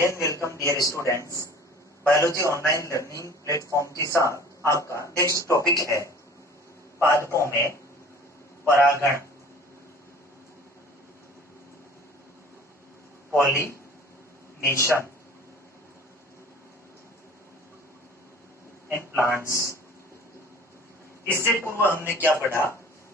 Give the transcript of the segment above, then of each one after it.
Again welcome dear students. Biology online learning platform के साथ आपका नेक्स्ट टॉपिक है पादपों में परागण, पॉलिनेशन इन प्लांट्स। इससे पूर्व हमने क्या पढ़ा?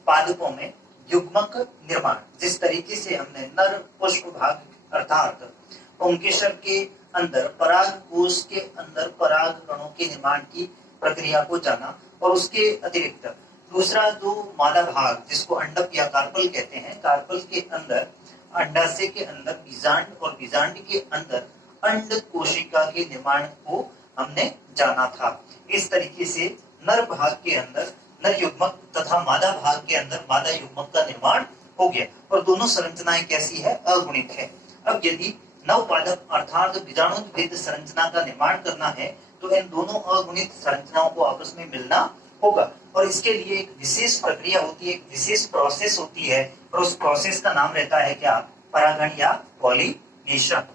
पादपों में युग्मक निर्माण, जिस तरीके से हमने नर पुष्प भाग अर्थात पुंकेसर के अंदर पराग कोश के अंदर पराग कणों के निर्माण की प्रक्रिया को जाना, और उसके अतिरिक्त दूसरा जो मादा भाग जिसको अंडक या कार्पल कहते हैं, कार्पल के अंदर अंडाशय के अंदर बीजांड और बीजांड के अंदर अंड कोशिका के निर्माण को हमने जाना था। इस तरीके से नर भाग के अंदर नर युग्मक तथा मादा भाग के अंदर मादा युग्मक का निर्माण हो गया, और दोनों संरचनाएं कैसी है? अगुणित है। अब यदि नवपादप अर्थात बीजाणुद्भिद संरचना का निर्माण करना है तो इन दोनों अगुणित संरचनाओं को आपस में मिलना होगा, और इसके लिए एक विशेष प्रक्रिया होती है, एक विशेष प्रोसेस होती है, और उस प्रोसेस का नाम रहता है क्या? परागण या पॉलिनेशन।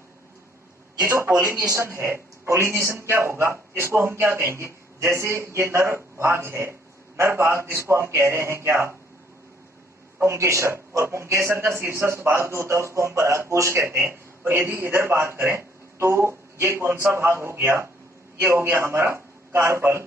ये जो पॉलिनेशन है, पॉलिनेशन क्या होगा? इसको हम क्या कहेंगे? जैसे ये नर भाग है, नर भाग जिसको हम कह रहे हैं क्या? पुंकेसर, और पुंकेसर का शीर्षस्थ भाग जो होता है उसको हम परागकोश कहते हैं। और यदि इधर बात करें तो ये कौन सा भाग हो गया? ये हो गया हमारा कार्पल,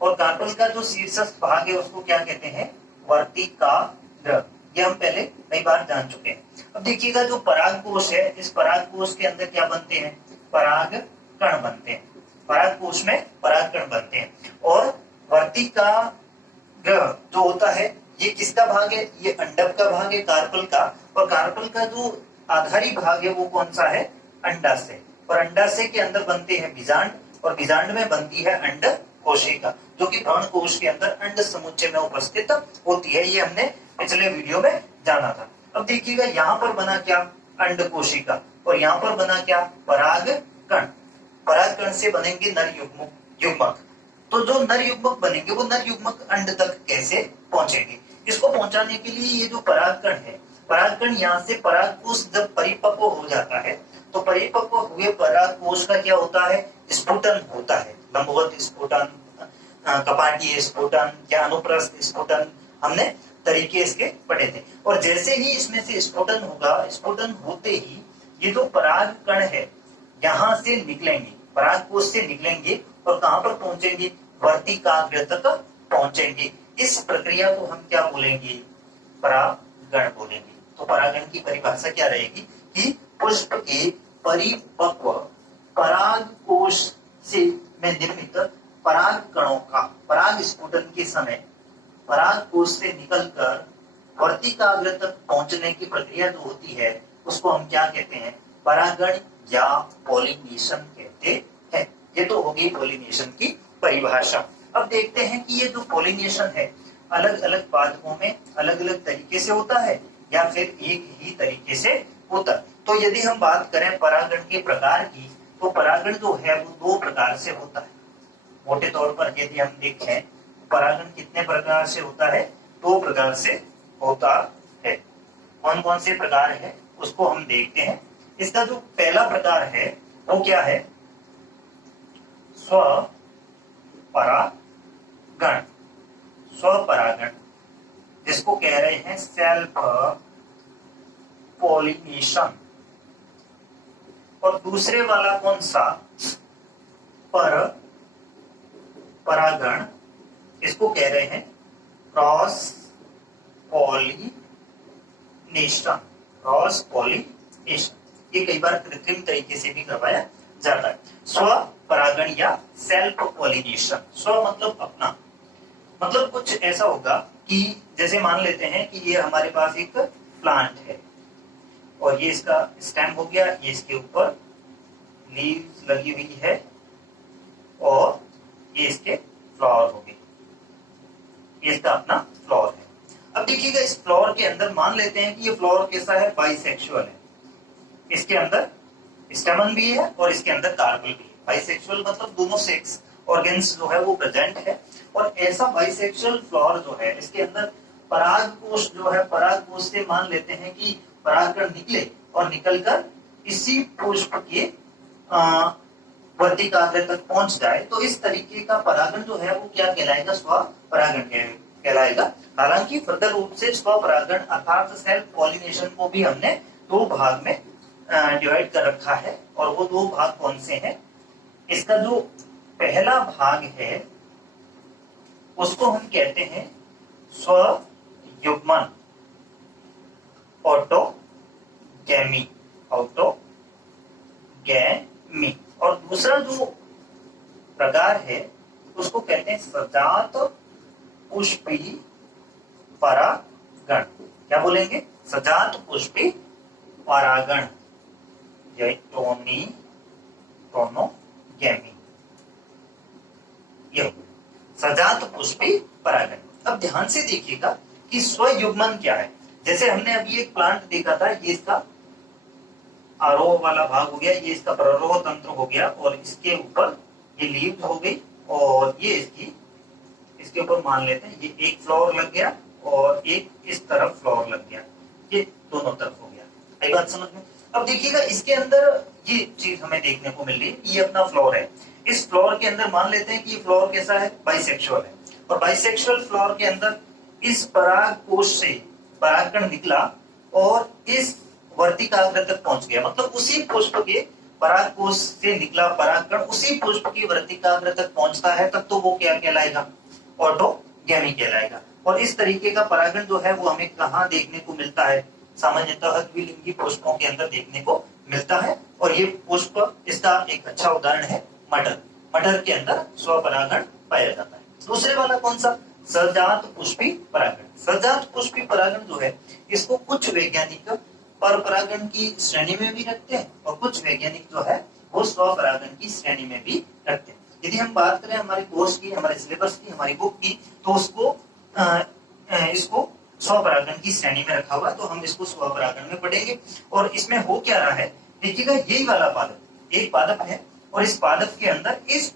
और कार्पल का जो शीर्षस्थ भाग है उसको क्या कहते हैं? वर्तिकाग्र। ये हम पहले कई बार जान चुके हैं। अब देखिएगा जो परागकोश है, इस परागकोश के अंदर क्या बनते हैं? पराग कण बनते हैं। परागकोश में परागकण बनते हैं। और वर्तिकाग्र जो होता है ये किसका भाग है? ये अंडक का भाग है, कार्पल का। और कार्पल का जो आधारी भाग है वो कौन सा है? अंडाशय। और अंडाशय के अंदर बनते हैं बीजांड, और बीजांड में बनती है अंड कोशिका, जो कि भ्रूण कोश के अंदर अंड समुच्चय में उपस्थित होती है। ये हमने पिछले वीडियो में जाना था। अब देखिएगा यहाँ पर बना क्या? अंड कोशिका, और यहाँ पर बना क्या? पराग कण। पराग कण से बनेंगे नर युग्मक। तो जो नर युग्मक बनेंगे वो नर युग्मक अंड तक कैसे पहुंचेंगे? इसको पहुंचाने के लिए ये जो परागकण है, परागकण यहाँ से परागकोश जब परिपक्व हो जाता है तो परिपक्व हुए परागकोश का क्या होता है? स्फुटन होता है। लंबवत स्फुटन, कपाटीय स्फुटन या अनुप्रस्थ स्फुटन, हमने तरीके इसके पढ़े थे। और जैसे ही इसमें से स्फुटन होगा, स्फुटन होते ही ये जो परागकण है यहाँ से निकलेंगे, परागकोश से निकलेंगे, और कहाँ पर पहुंचेंगे? वर्तिकाग्र तक पहुंचेंगे। इस प्रक्रिया को हम क्या बोलेंगे? परागण बोलेंगे। तो परागण की परिभाषा क्या रहेगी कि पुष्प के परिपक्व परागकोश से में निर्मित पराग कणों का पराग स्फुटन के समय परागकोश से निकलकर वर्तिकाग्र तक पहुंचने की प्रक्रिया जो होती है उसको हम क्या कहते हैं? परागण या पॉलिनेशन कहते हैं। ये तो होगी पॉलिनेशन की परिभाषा। अब देखते हैं कि ये जो पॉलिनेशन है अलग अलग पादपों में अलग अलग तरीके से होता है या फिर एक ही तरीके से होता है। तो यदि हम बात करें परागण के प्रकार की, तो परागण जो है वो दो प्रकार से होता है। मोटे तौर पर यदि हम देखें परागण कितने प्रकार से होता है? दो प्रकार से होता है। कौन कौन से प्रकार है उसको हम देखते हैं। इसका जो पहला प्रकार है वो क्या है? स्वपरागण। स्वपरागण जिसको कह रहे हैं सेल्फ पॉलिनेशन। और दूसरे वाला कौन सा? पर परागण, इसको कह रहे हैं क्रॉस पॉलिनेशन। क्रॉस पॉलिनेशन ये कई बार कृत्रिम तरीके से भी करवाया जाता है। स्व परागण या सेल्फ पॉलिनेशन। स्व मतलब अपना, मतलब कुछ ऐसा होगा कि जैसे मान लेते हैं कि ये हमारे पास एक प्लांट है, और ये इसका स्टेम हो गया, ये इसके ऊपर लीव्स लगी हुई है, और ये इसके फ्लावर हो गए। ये इसका अपना फ्लावर है। अब देखिएगा इस फ्लावर के अंदर मान लेते हैं कि ये फ्लावर कैसा है? बाइसेक्सुअल है। इसके अंदर स्टेमन भी है और इसके अंदर कार्पल भी है। बाइसेक्सुअल मतलब दोनों सेक्स ऑर्गेन्स जो है वो प्रेजेंट है। और ऐसा बाइसेक्सुअल फ्लावर जो है इसके अंदर परागकोश जो है, परागकोश से मान लेते हैं कि परागकण निकले और निकलकर इसी पुष्प के वर्तिकाग्र तक पहुंच जाए, तो इस तरीके का परागण जो है वो क्या कहलाएगा? स्वपरागण कहलाएगा। हालांकि फर्दर रूप से स्वपरागण अर्थात सेल्फ पॉलिनेशन को भी हमने दो भाग में डिवाइड कर रखा है, और वो दो भाग कौन से हैं? इसका जो पहला भाग है उसको हम कहते हैं स्वयुग्मन, ऑटोगैमी, ऑटोगैमी। और दूसरा जो प्रकार है उसको कहते हैं सजात पुष्पी परागण। क्या बोलेंगे? सजात पुष्पी परागण, टोनोगैमी, ये सजात पुष्पी परागण। अब ध्यान से देखिएगा कि स्वयुग्मन क्या है। जैसे हमने अभी एक प्लांट देखा था, ये इसका आरोह वाला भाग हो गया, ये इसका प्ररोह तंत्र हो गया, और इसके ऊपर ये लीव्स हो गई, और ये इसके ऊपर मान लेते हैं ये एक फ्लावर लग गया और एक इस तरफ फ्लावर लग गया, ये दोनों तरफ हो गया। आई बात समझ में? अब देखिएगा इसके अंदर ये चीज हमें देखने को मिल रही है, ये अपना फ्लावर है। इस फ्लावर के अंदर मान लेते हैं कि ये फ्लावर कैसा है? बाइसेक्सुअल है। और बाइसेक्सुअल फ्लावर के अंदर इस पराग कोश से परागकण निकला और इस वर्तिकाग्र तक पहुंच गया, मतलब उसी पुष्प के पराग कोश से निकला परागकण उसी पुष्प की वर्तिकाग्र तक पहुंचता है, तब तो वो क्या कहलाएगा? ऑटोगैमी कहलाएगा। और इस तरीके का परागण जो है वो हमें कहाँ देखने को मिलता है? सामान्यतः द्विलिंगी पुष्पों के अंदर देखने को मिलता है। और ये पुष्प, इसका एक अच्छा उदाहरण है मटर। मटर के अंदर स्वपरागण पाया जाता है। दूसरे वाला कौन सा? सजात पुष्पी परागण। सजात पुष्पी परागण जो है इसको कुछ वैज्ञानिक परपरागण की श्रेणी में भी रखते हैं, और कुछ वैज्ञानिक जो है वो स्वपरागण की श्रेणी में भी रखते हैं। यदि हम बात करें हमारे कोर्स की, हमारे सिलेबस की, हमारी बुक की, तो उसको इसको स्वपरागण की श्रेणी में रखा हुआ, तो हम इसको स्वपरागण में पढ़ेंगे। और इसमें हो क्या रहा है? देखिएगा यही वाला पादप, एक पादप है, और इस पादप के अंदर इस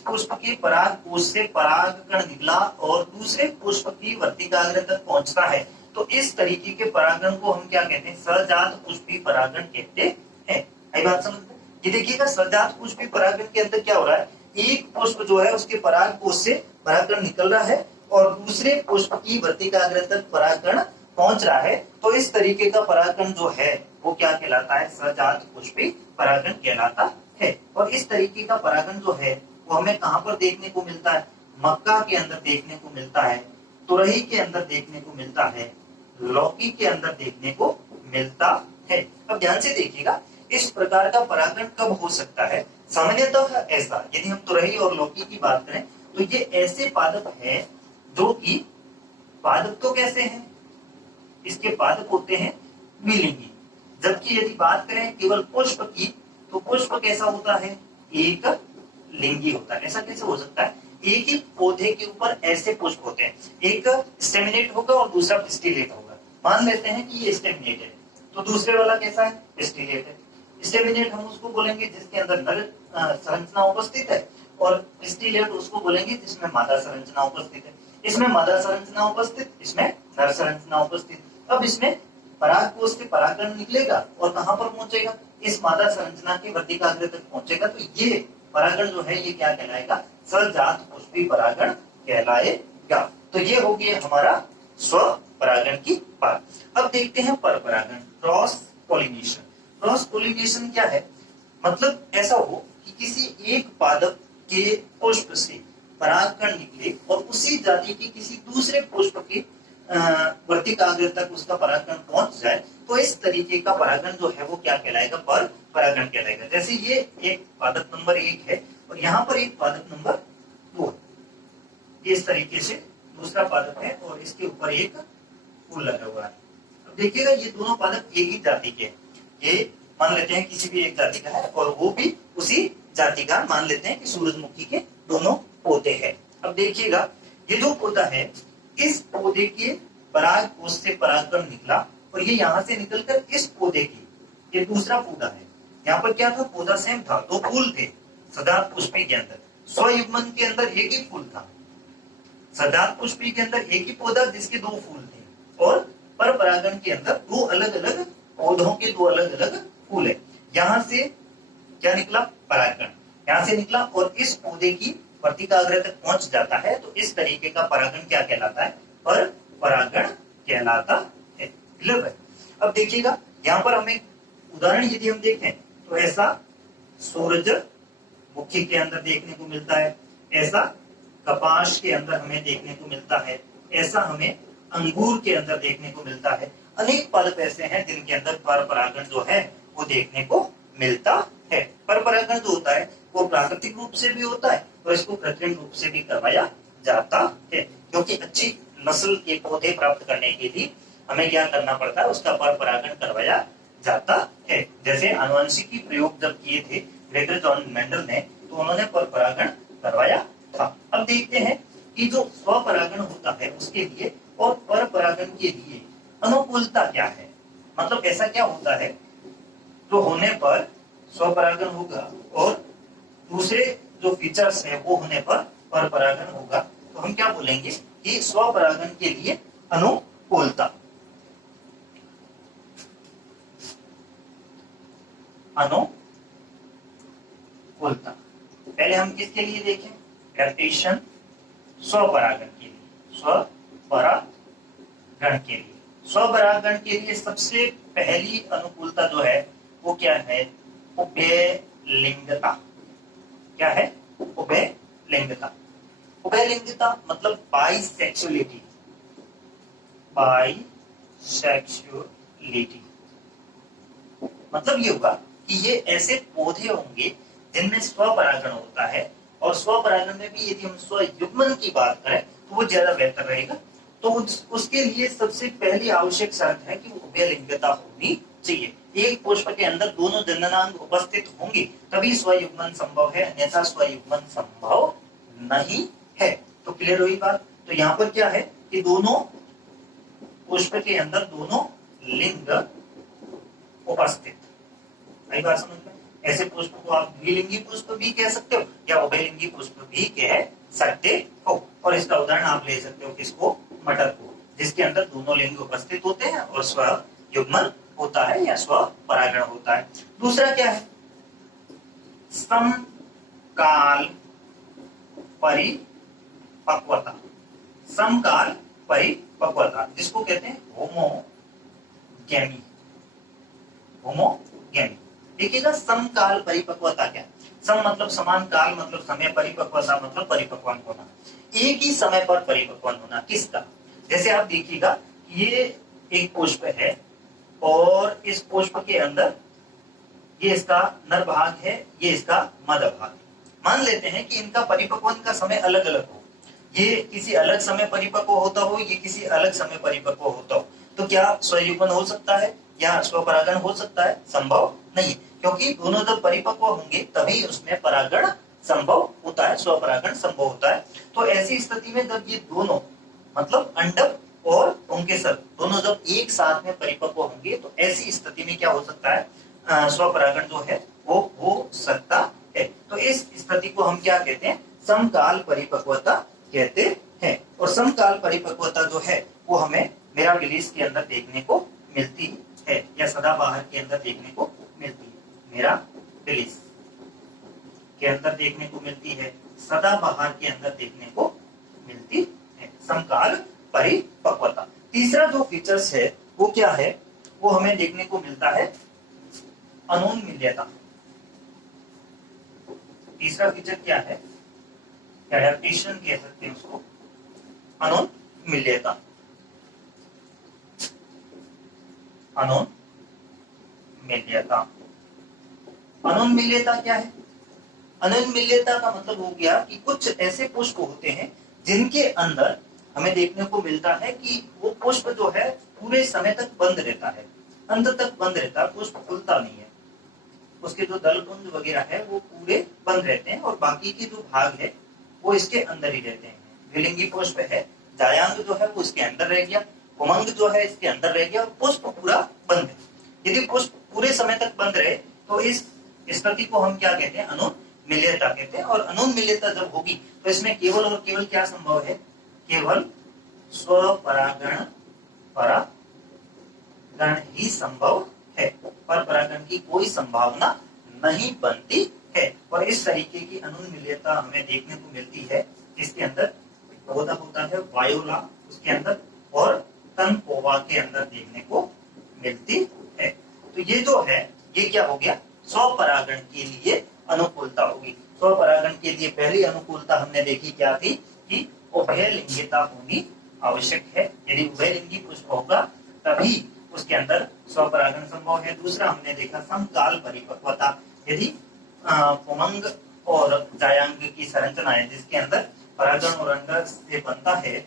पुष्प के पराग कोश से परागकण निकला और दूसरे पुष्प की वर्तिकाग्र तक पहुंचता है, तो इस तरीके के परागण को हम क्या कहते हैं? सजात पुष्पी परागण कहते हैं। आई बात समझ में? ये देखिएगा सजात पुष्पी परागण के अंदर क्या हो रहा है? एक पुष्प जो है उसके पराग कोश से परागकण निकल रहा है और दूसरे पुष्प की वर्तिकाग्र तक परागकण पहुंच रहा है, तो इस तरीके का परागकण जो है वो क्या कहलाता है? सजात पुष्पी परागण कहलाता है। और इस तरीके का परागण जो है वो हमें कहां पर देखने को मिलता है? मक्का के अंदर देखने को मिलता है, तुरही के अंदर देखने को मिलता है, लौकी के अंदर देखने को मिलता है। अब ध्यान से देखिएगा इस प्रकार का परागण कब हो सकता है? सामान्यतः ऐसा, यदि हम तुरही और लौकी की बात करें तो ये ऐसे पादप है जो कि पादप तो कैसे हैं? इसके पादप होते हैं द्विलिंगी। जबकि यदि बात करें केवल पुष्प की, तो पुष्प कैसा होता है? एक लिंगी होता है। ऐसा कैसे हो सकता है? एक ही पौधे के ऊपर ऐसे पुष्प होते हैं, एक स्टेमिनेट होगा और दूसरा पिस्टिलेट होगा। मान लेते हैं कि ये स्टेमिनेट है, तो दूसरे वाला कैसा है? पिस्टिलेट है। स्टेमिनेट हम उसको बोलेंगे जिसके अंदर नर संरचना उपस्थित है, और पिस्टिलेट उसको बोलेंगे जिसमें मादा संरचना उपस्थित है। इसमें मादा संरचना उपस्थित, इसमें नर संरचना उपस्थित। अब इसमें पराग कोश से परागकण निकलेगा और कहां पर पहुंचेगा? इस मादा संरचना के वर्तिकाग्र तक पहुंचेगा, तो ये परागण जो है ये क्या कहलाएगा? सजात पुष्पी परागण कहलाएगा। तो ये हो गया हमारा स्व परागण की बात। अब देखते हैं पर परागण, क्रॉस पॉलिनेशन। क्रॉस पॉलिनेशन क्या है? मतलब ऐसा हो कि किसी एक पादप के पुष्प से परागकण निकले और उसी जाति के किसी दूसरे पुष्प के वर्तिकाग्र तक उसका परागकण पहुंच जाए, तो इस तरीके का परागण जो है वो क्या कहलाएगा? पर परागण कहलाएगा। जैसे ये एक पादप नंबर 1 है और यहाँ पर एक पादप नंबर 2 है। इस तरीके से दूसरा पादप है और इसके ऊपर एक फूल लगा हुआ है। अब देखिएगा ये दोनों पादप एक ही जाति के हैं। ये मान लेते हैं किसी भी एक जाति का है, और वो भी उसी जाति का मान लेते हैं कि सूरजमुखी के दोनों पौधे हैं। अब देखिएगा ये जो पौधा है, इस पौधे के पराग कोश से परागकण निकला और ये यहाँ से निकलकर इस पौधे की, ये दूसरा पौधा है, यहाँ पर क्या था? पौधा सेम था, 2 फूल थे सजात पुष्पी के अंदर। स्वयुग्मन के अंदर एक ही फूल था, सजात पुष्पी के अंदर एक ही पौधा जिसके 2 फूल थे, और पर परागण के अंदर 2 अलग अलग पौधों के 2 अलग अलग फूल है। यहाँ से क्या निकला? परागकण यहाँ से निकला और इस पौधे की वर्तिकाग्र तक पहुंच जाता है, तो इस तरीके का परागण क्या कहलाता है? पर परागण कहलाता है। क्लियर है? अब देखिएगा यहाँ पर हमें उदाहरण यदि हम देखें तो ऐसा सूरजमुखी के अंदर देखने को मिलता है, ऐसा कपास के अंदर हमें देखने को मिलता है, ऐसा हमें अंगूर के अंदर देखने को मिलता है। अनेक पादप ऐसे हैं जिनके अंदर पर परागण जो है वो देखने को मिलता है। पर परागण जो होता है वो प्राकृतिक रूप से भी होता है और इसको कृत्रिम रूप से भी करवाया जाता है, क्योंकि अच्छी नस्ल के पौधे प्राप्त करने के लिए हमें क्या करना पड़ता है? उसका पर परागण करवाया जाता है। जैसे आनुवंशिकी प्रयोग जब किए थे ग्रेटर जॉन मेंडल ने, तो उन्होंने पर परागण करवाया था। अब देखते हैं कि जो स्वपरागण होता है उसके लिए और पर परागण के लिए अनुकूलता क्या है। मतलब ऐसा क्या होता है जो होने पर स्वपरागण होगा और दूसरे जो फीचर्स है वो होने पर परागण होगा, तो हम क्या बोलेंगे कि स्वपरागण के लिए अनुकूलता। अनुकूलता पहले हम किसके लिए देखें? एडेप्टेशन स्वपरागण के लिए। स्वपरागण के लिए, स्वपरागण के लिए सबसे पहली अनुकूलता जो है वो क्या है? उभयलिंगता। क्या है? उभयलिंगता। उभयलिंगता मतलब बाइसेक्सुअलिटी। बाइसेक्सुअलिटी मतलब ये होगा कि ये ऐसे पौधे होंगे जिनमें स्वपरागण होता है, और स्वपरागण में भी यदि हम स्वयुग्मन की बात करें तो वो ज्यादा बेहतर रहेगा। तो उसके लिए सबसे पहली आवश्यक शर्त है कि उभयलिंगता होनी चाहिए। एक पुष्प के अंदर दोनों जननांग उपस्थित होंगे तभी स्वयुग्मन संभव है, अन्यथा स्वयुग्मन संभव नहीं है। तो क्लियर हुई बात? तो यहाँ पर क्या है कि दोनों पुष्प के अंदर दोनों लिंग उपस्थित। आई बात समझ में? ऐसे पुष्प को आप द्विलिंगी पुष्प भी कह सकते हो या उभयलिंगी पुष्प भी कह सकते हो। और इसका उदाहरण आप ले सकते हो किसको? मटर को, जिसके अंदर दोनों लिंग उपस्थित होते हैं और स्वयुग्मन होता है या स्वपरागण होता है। दूसरा क्या है? समकाल परिपक्वता। समकाल परिपक्वता जिसको कहते हैं होमोगैमी। होमोगैमी देखिएगा, समकाल परिपक्वता क्या? सम मतलब समान, काल मतलब समय, परिपक्वता मतलब परिपक्वन होना। एक ही समय पर परिपक्वन होना। किसका? जैसे आप देखिएगा ये एक पुष्प है और इस पुष्प के अंदर ये इसका नर भाग है, ये इसका मादा भाग है। मान लेते हैं कि इनका परिपक्वन का समय अलग अलग हो, ये किसी अलग समय परिपक्व होता हो, ये किसी अलग समय परिपक्व होता हो, तो क्या स्वयुग्मन हो सकता है या स्वपरागण हो सकता है? संभव नहीं, क्योंकि दोनों जब परिपक्व होंगे तभी उसमें परागण संभव होता है, स्वपरागण संभव होता है। तो ऐसी स्थिति में जब ये दोनों मतलब अंडक और पुंकेसर दोनों जब एक साथ में परिपक्व होंगे तो ऐसी स्थिति में क्या हो सकता है? स्वपरागण जो है वो हो सकता है। तो इस स्थिति को हम क्या कहते हैं? समकाल परिपक्वता कहते हैं। और समकाल परिपक्वता जो है वो हमें मिराबिलिस के अंदर देखने को मिलती है या सदाबहार के अंदर देखने को मिलती है। मिराबिलिस के अंदर देखने को मिलती है, सदाबहार के अंदर देखने को मिलती है समकाल परिपक्वता। तीसरा जो फीचर्स है वो क्या है? वो हमें देखने को मिलता है अनुन्मील्यता। तीसरा फीचर क्या है? एडेप्टेशन कह सकते हैं उसको, अनुन्मील्यता। अनुन्मील्यता। अनुन्मील्यता क्या है? अनुन्मील्यता का मतलब हो गया कि कुछ ऐसे पुष्प होते हैं जिनके अंदर हमें देखने को मिलता है कि वो पुष्प जो है पूरे समय तक बंद रहता है, अंत तक बंद रहता है, पुष्प खुलता नहीं है, उसके जो दलपुंज वगैरह है वो पूरे बंद रहते हैं और बाकी के जो भाग है वो इसके अंदर ही रहते हैं। द्विलिंगी पुष्प है, जायांग जो है वो इसके अंदर रह गया, उमंग जो है इसके अंदर रह गया और पुष्प पूरा बंद है। यदि पुष्प पूरे समय तक बंद रहे तो इस स्थिति को हम क्या कहते हैं? अनुन्मील्यता कहते हैं। और अनुन्मील्यता जब होगी तो इसमें केवल और केवल क्या संभव है? केवल स्वपरागण परागण ही संभव है, पर परागण की कोई संभावना नहीं बनती है। और इस तरीके की अनुमिलियता हमें देखने को मिलती है इसके अंदर पौधा होता है वायोला उसके अंदर और तनपोवा के अंदर देखने को मिलती है। तो ये जो है ये क्या हो गया, स्वपरागण के लिए अनुकूलता होगी। स्वपरागण के लिए पहली अनुकूलता हमने देखी क्या थी कि उभयलिंगिता होनी आवश्यक है। यदि उभयलिंगी पुष्प होगा तभी उसके अंदर स्वपरागण संभव है। दूसरा हमने देखा समकाल परिपक्वता, यदि पुमंग और जायांग की संरचना है जिसके अंदर परागण और अंडक से बनता है,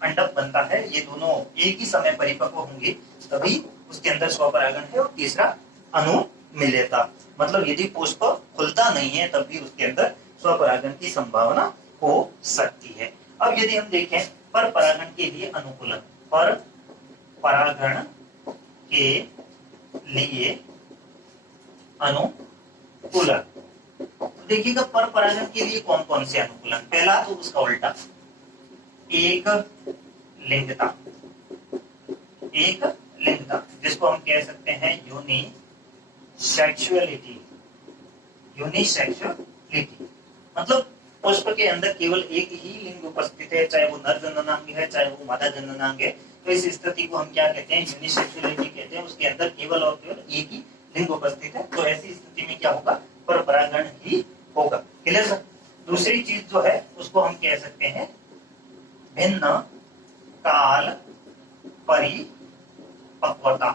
अंडक बनता है, ये दोनों एक ही समय परिपक्व होंगे तभी उसके अंदर स्वपरागण है। और तीसरा अनुमिलियता, मतलब यदि पुष्प खुलता नहीं है तब भी उसके अंदर स्वपरागण की संभावना हो सकती है। अब यदि हम देखें पर परागण के लिए अनुकूलन, पर परागण के लिए अनुकूलन, देखिएगा पर परागण के लिए कौन कौन से अनुकूलन। पहला तो उसका उल्टा एक लिंगता, एक लिंगता जिसको हम कह सकते हैं यूनिसेक्सुअलिटी। यूनिसेक्सुअलिटी मतलब पुष्प के अंदर केवल एक ही लिंग उपस्थित है, चाहे वो नर जननांग है चाहे वो मादा जननांग है। तो इस स्थिति को हम क्या कहते हैं, यूनिसेक्सुअलिटी कहते हैं। उसके अंदर केवल और केवल एक ही लिंग उपस्थित है। तो ऐसी स्थिति में क्या होगा, पर परागण ही होगा। Clear sir. दूसरी चीज जो है उसको हम कह सकते हैं भिन्न काल परिपक्वता।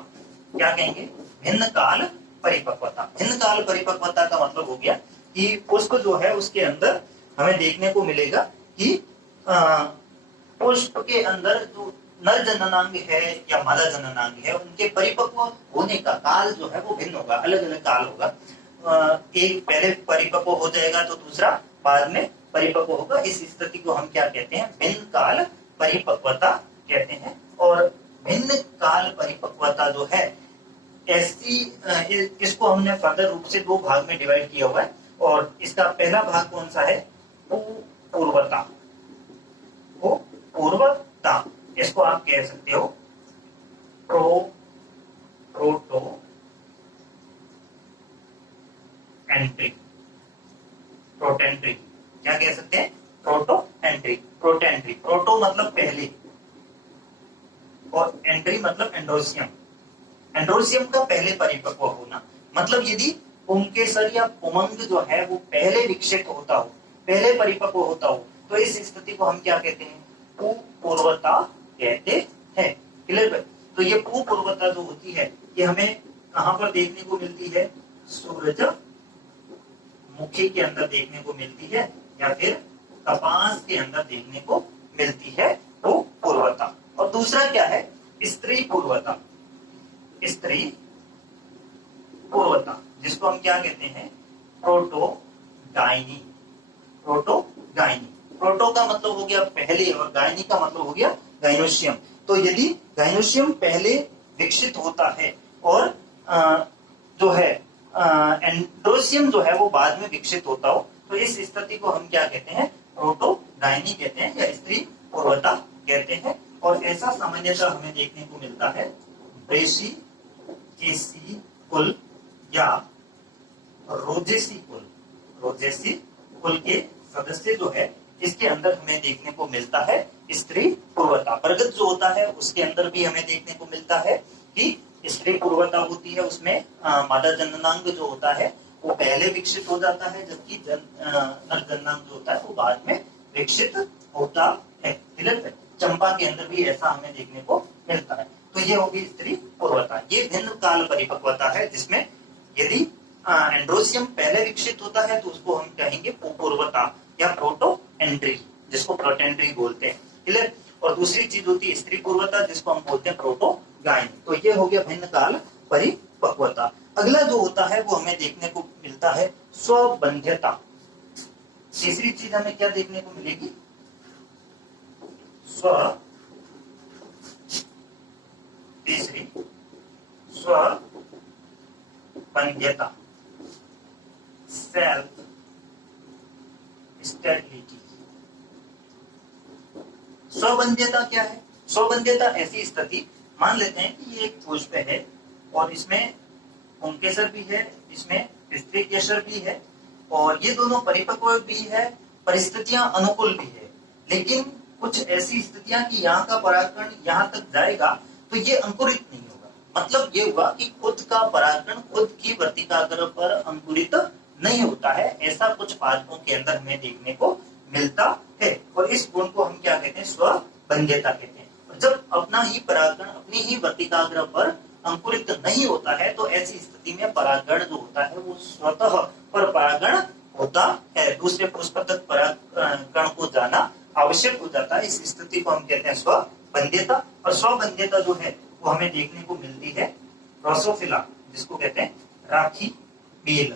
क्या कहेंगे, भिन्न काल परिपक्वता। भिन्न काल परिपक्वता का मतलब हो गया कि पुष्प जो है उसके अंदर हमें देखने को मिलेगा कि पुष्प के अंदर जो नर जननांग है या मादा जननांग है उनके परिपक्व होने का काल जो है वो भिन्न होगा, अलग अलग काल होगा। एक पहले परिपक्व हो जाएगा तो दूसरा बाद में परिपक्व होगा। इस स्थिति को हम क्या कहते हैं, भिन्न काल परिपक्वता कहते हैं। और भिन्न काल परिपक्वता जो है ऐसी, इसको हमने फर्दर रूप से दो भाग में डिवाइड किया हुआ है। और इसका पहला भाग कौन सा है, पूर्वता। पूर्वता इसको आप कह सकते हो प्रोटो एंट्री, प्रोटेंट्री। क्या कह सकते हैं, प्रोटो एंट्री, प्रोटेंट्री। प्रोटो मतलब पहले और एंट्री मतलब एंड्रोसियम। एंड्रोसियम का पहले परिपक्व होना, मतलब यदि पुंकेसर या पुमंग जो है वो पहले विकसित होता हो, पहले परिपक्व होता हो, तो इस स्थिति को हम क्या कहते हैं, पूर्वता कहते हैं। क्लियर। तो ये पूर्वता जो होती है ये हमें कहां पर देखने को मिलती है, सूरजमुखी के अंदर देखने को मिलती है या फिर कपास के अंदर देखने को मिलती है वो पूर्वता। और दूसरा क्या है, स्त्री पूर्वता। स्त्री पूर्वता जिसको हम क्या कहते हैं, प्रोटोगाइनी। प्रोटोगाइनी, प्रोटो का मतलब हो गया पहले और गायनी का मतलब हो गया गाइनोशियम। तो यदि गाइनोशियम पहले विकसित होता है और जो है एंड्रोसियम जो है वो बाद में विकसित होता हो, तो इस स्थिति को हम क्या कहते हैं, प्रोटोगाइनी कहते हैं या स्त्री पूर्वता कहते हैं। और ऐसा सामान्यतः हमें देखने को मिलता है ब्रेसिकेसी कुल या रोजेसी कुल। रोजेसी कुल के सदस्य जो है इसके अंदर हमें देखने को मिलता है स्त्री पूर्वता। बरगद जो होता है उसके अंदर भी हमें देखने को मिलता है कि स्त्री पूर्वता होती है। उसमें मादा जननांग जो होता है वो पहले विकसित हो जाता है, जबकि नर जननांग जो होता है वो बाद में विकसित होता है। चंपा के अंदर भी ऐसा हमें देखने को मिलता है। तो ये होगी स्त्री पूर्वता। ये भिन्न काल परिपक्वता है जिसमें यदि एंड्रोसियम पहले विकसित होता है तो उसको हम कहेंगे पूर्वता या प्रोटो एंट्री, जिसको प्रोटेंट्री बोलते हैं। क्लियर। और दूसरी चीज होती है स्त्री पूर्वता जिसको हम बोलते हैं प्रोटोगाइन। तो ये हो गया भिन्न काल परिपक्वता। अगला जो होता है वो हमें देखने को मिलता है स्वबंध्यता। तीसरी चीज हमें क्या देखने को मिलेगी, तीसरी स्वबंध्यता, सेल्फ स्टेबिलिटी। स्वबंध्यता क्या है, स्वबंध्यता ऐसी स्थिति, मान लेते हैं कि ये एक पुष्प है और इसमें पुंकेसर भी है, इसमें स्त्री केसर भी है और ये दोनों परिपक्व भी है, परिस्थितियां अनुकूल भी है, लेकिन कुछ ऐसी स्थितियां कि यहाँ का परागकण यहाँ तक जाएगा तो ये अंकुरित नहीं होगा। मतलब ये हुआ कि खुद का परागकण खुद की वर्तिकाग्र पर अंकुरित नहीं होता है। ऐसा कुछ पादपों के अंदर हमें देखने को मिलता है और इस गुण को हम क्या कहते हैं? स्वबंध्यता कहते हैं। और जब अपना ही परागकण अपनी ही वर्तिकाग्र पर अंकुरित नहीं होता है तो ऐसी स्थिति में परागण जो होता है वो स्वतः पर परागण होता है, दूसरे पुष्प तक परागकण को जाना आवश्यक हो जाता है। इस स्थिति को हम कहते हैं स्वबंध्यता। और स्वबंध्यता जो है वो हमें देखने को मिलती है ड्रोसोफिला, जिसको कहते हैं राखी बेल।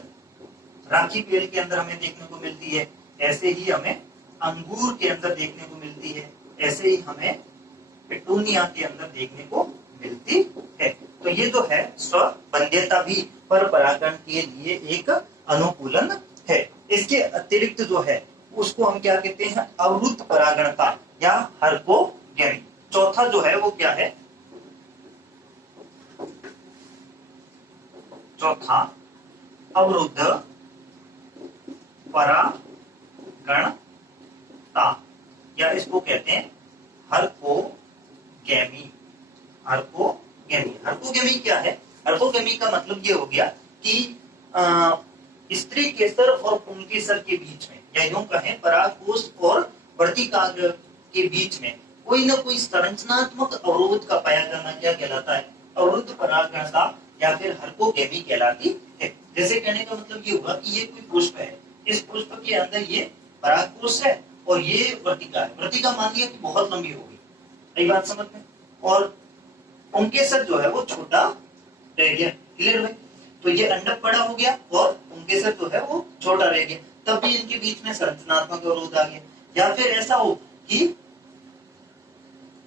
राखी बेल के अंदर हमें देखने को मिलती है, ऐसे ही हमें अंगूर के अंदर देखने को मिलती है, ऐसे ही हमें पेटूनिया के अंदर देखने को मिलती है। तो ये जो है स्वबंध्यता भी पर परागण के लिए एक अनुकूलन है। इसके अतिरिक्त जो है उसको हम क्या कहते हैं? अवरुद्ध परागणता या हर्कोगेमी। चौथा जो है वो क्या है? चौथा अवरुद्ध परागणता या इसको कहते हैं हर्कोगेमी। हर्कोगेमी क्या है? हर्कोगेमी का मतलब ये हो गया कि स्त्री केसर और पुंकेसर के बीच में, या यूं कहें परागकोश और वर्तिकाग्र के बीच में कोई ना कोई संरचनात्मक अवरोध का पाया जाना क्या कहलाता है? अवरुद्ध परागणता या फिर हर्कोगेमी कहलाती है। जैसे कहने का मतलब ये हुआ कि ये कोई पुष्प है, इस पुष्प के अंदर ये परागकोश है और ये वर्तिका है। वर्तिका मान लिया कि बहुत लंबी होगी, सही बात समझ में, और पुंकेसर जो है वो छोटा रह गया। क्लियर है? तो ये अंडक बड़ा हो गया और पुंकेसर जो है वो छोटा रह गया, तब भी इनके बीच में संरचनात्मक अवरोध आ गया। या फिर ऐसा हो कि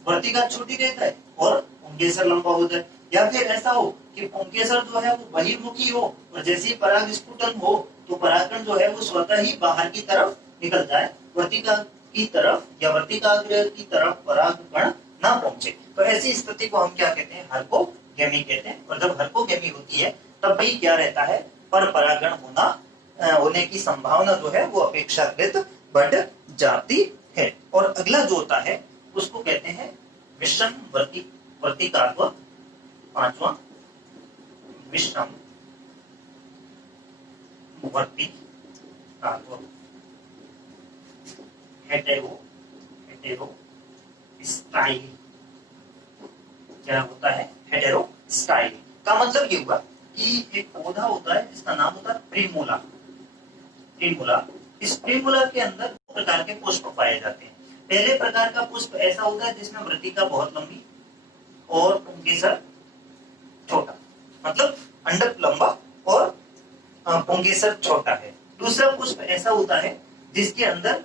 वर्तिका छोटी रहता है और पुंकेसर लंबा हो जाए, या फिर ऐसा हो कि पुंकेसर जो है वो बहिर्मुखी हो और जैसे ही पराग स्फुटन हो तो परागकण जो है वो स्वतः ही बाहर की तरफ निकल जाए, वर्तिका की तरफ या वर्तिकाग्र की तरफ परागकण ना पहुंचे। तो ऐसी स्थिति को हम क्या कहते हैं? हर्कोगेमी कहते हैं। और जब हर्कोगेमी होती है तब भी क्या रहता है? पर परागण होने की संभावना जो है वो अपेक्षाकृत बढ़ जाती है। और अगला जो होता है उसको कहते हैं विषम वर्तिकात्व। पांचवा विषम वर्तिकात्व, हेटेरोस्टाइल क्या होता है? हेटेरोस्टाइल का मतलब ये हुआ कि एक पौधा होता है जिसका नाम होता है प्रिमूला। इस प्रिमूला के अंदर दो प्रकार के पुष्प पाए जाते हैं। पहले प्रकार का पुष्प ऐसा होता है जिसमें वर्तिका बहुत लंबी और पुंकेसर छोटा, मतलब अंडक लंबा और पुंकेसर छोटा है। दूसरा पुष्प ऐसा होता है जिसके अंदर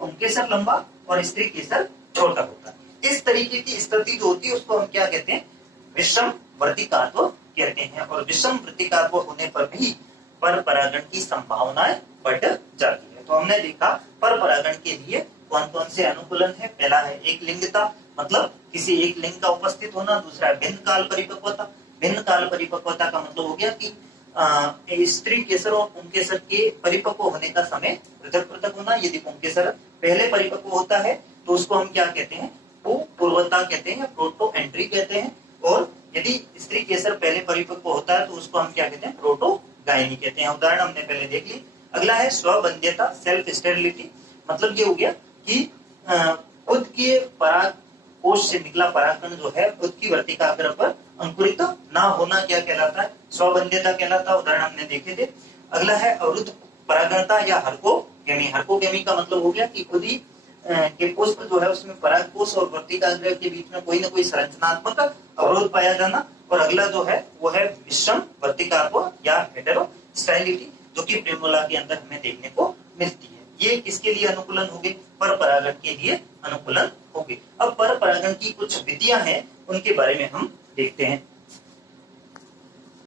पुंकेसर लंबा और स्त्री केसर छोटा होता है। इस तरीके की स्थिति जो होती है उसको हम क्या कहते हैं? विषम वर्तिकात्व कहते हैं। और विषम वर्तिकात्व होने पर भी पर परागण की संभावनाएं बढ़ जाती है। तो हमने देखा पर परागण के लिए कौन कौन से अनुकूलन है। पहला है एक लिंगता, मतलब किसी एक लिंग का उपस्थित होना। दूसरा भिन्न काल परिपक्वता। भिन्न काल परिपक्वता का मतलब हो गया कि स्त्री केसर और पुंकेसर के परिपक्व होने का समय पृथक पृथक होना। यदि पुंकेसर पहले परिपक्व होता है तो उसको हम क्या कहते हैं? पूर्वता कहते हैं, प्रोटो एंट्री कहते हैं। और यदि स्त्री केसर पहले परिपक्व होता है तो उसको हम क्या कहते हैं? प्रोटोगायनी कहते हैं। उदाहरण हमने पहले देख ली। अगला है स्वबंध्यता, सेल्फ स्टेरिलिटी। मतलब ये हो गया कि खुद के परागकोश से निकला परागकण जो है खुद की वर्तिकाग्र पर अंकुरित ना होना क्या कहलाता है? स्वबंध्यता कहलाता है। उदाहरण हमने देखे थे। अगला है अवरुद्ध परागणता या हर्कोगेमी। हर्कोगेमी का मतलब हो गया कि खुद ही के पुष्प जो है उसमें परागकोश और वर्तिकाग्र के बीच में कोई ना कोई संरचनात्मक अवरोध पाया जाना। और अगला जो है वो है विषम वर्तिकात्व या हेटेरोस्टाइलिटी, जो कि प्रिमूला के अंदर हमें देखने को मिलती है। ये किसके लिए अनुकूलन होंगे? पर परागण के लिए अनुकूलन होंगे। अब पर परागण की कुछ विधियां हैं, उनके बारे में हम देखते हैं।